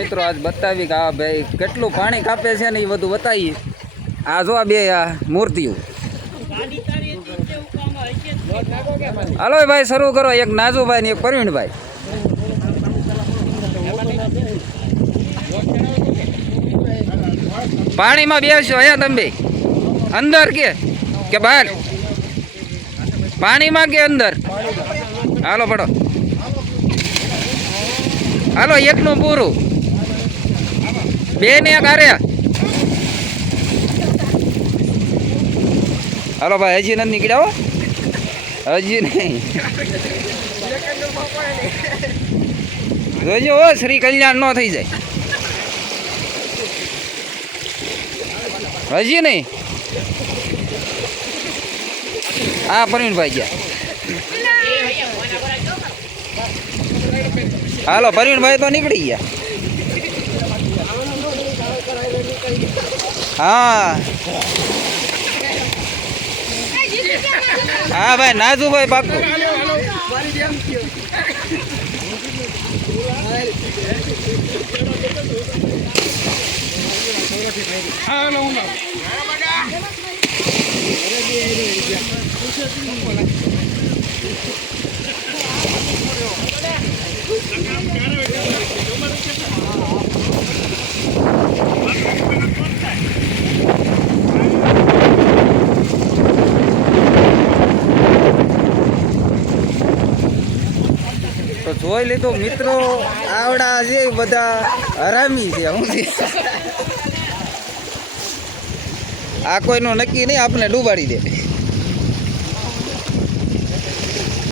મિત્રો આજ બતાવી કે આ ભાઈ કેટલું પાણી કાપે છે ને એ બધું બતાવીએ. આ જો આ બે આ મૂર્તિઓ. હાલો ભાઈ શરૂ કરો. એક નાજુભાઈ ને એક પ્રવીણભાઈ. પાણીમાં બેસશો અહીંયા તમે અંદર કે બહાર? પાણીમાં કે અંદર? હાલો પડો. હાલો એકનું પૂરું. બે ને એક હારે. હાલો ભાઈ હજી નથી નીકળ્યા હો. હજી નહીં. જોજો હો શ્રી કલ્યાણ ન થઈ જાય. હજી નહીં. હા પ્રવીણભાઈ ગયા. હાલો પ્રવીણભાઈ તો નીકળી ગયા. હા હા ભાઈ નાજુભાઈ પાકું. તો જોઈ લીધું મિત્રો. આવડા છે બધા હરામી છે. હું આ કોઈનું નક્કી નહીં, આપણે ડૂબાડી દે.